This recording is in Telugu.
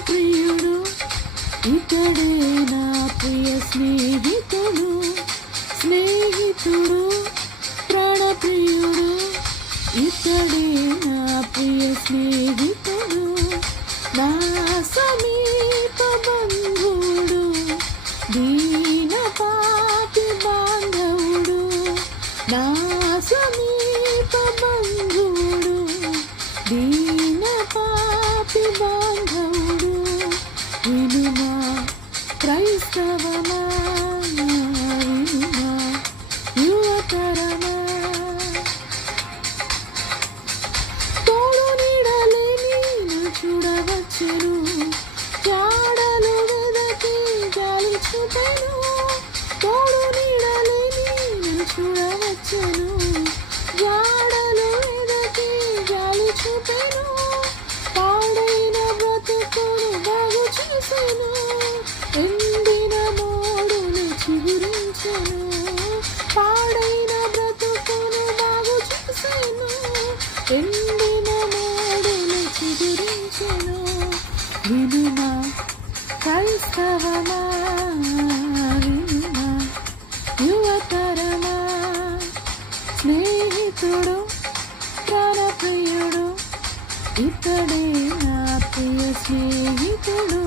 ప్రియుడు ఇతడే నా ప్రియ స్నేహితుడు స్నేహితుడు ప్రాణప్రియుడు ఇతడే నా ప్రియ స్నేహితుడు నా సమీప బంధువుడు దీన పాపి బాంధవుడు నా సమీప బంధువుడు దీన పాపి బాంధవుడు వినుమా క్రైస్తవమా వినుమా యువతరమా తోడు నీడలేని చూడవచ్చును జాడలు వెదకి జాలి చూపెను తోడు నీడలేని చూడవచ్చును జాడలు వెదకి జాలి చూపెను పాడైన బ్రతుకును బాగు చేసెను ఎండిన మోడును చిగురించెను పాడైన బ్రతుకును బాగు చేసెను ఎండిన మోడును చిగురించెను వినుమా క్రైస్తవమా వినుమా యువతరమా స్నేహితుడు ప్రాణప్రియుడు ఇతడే నా ప్రియ స్నేహితుడు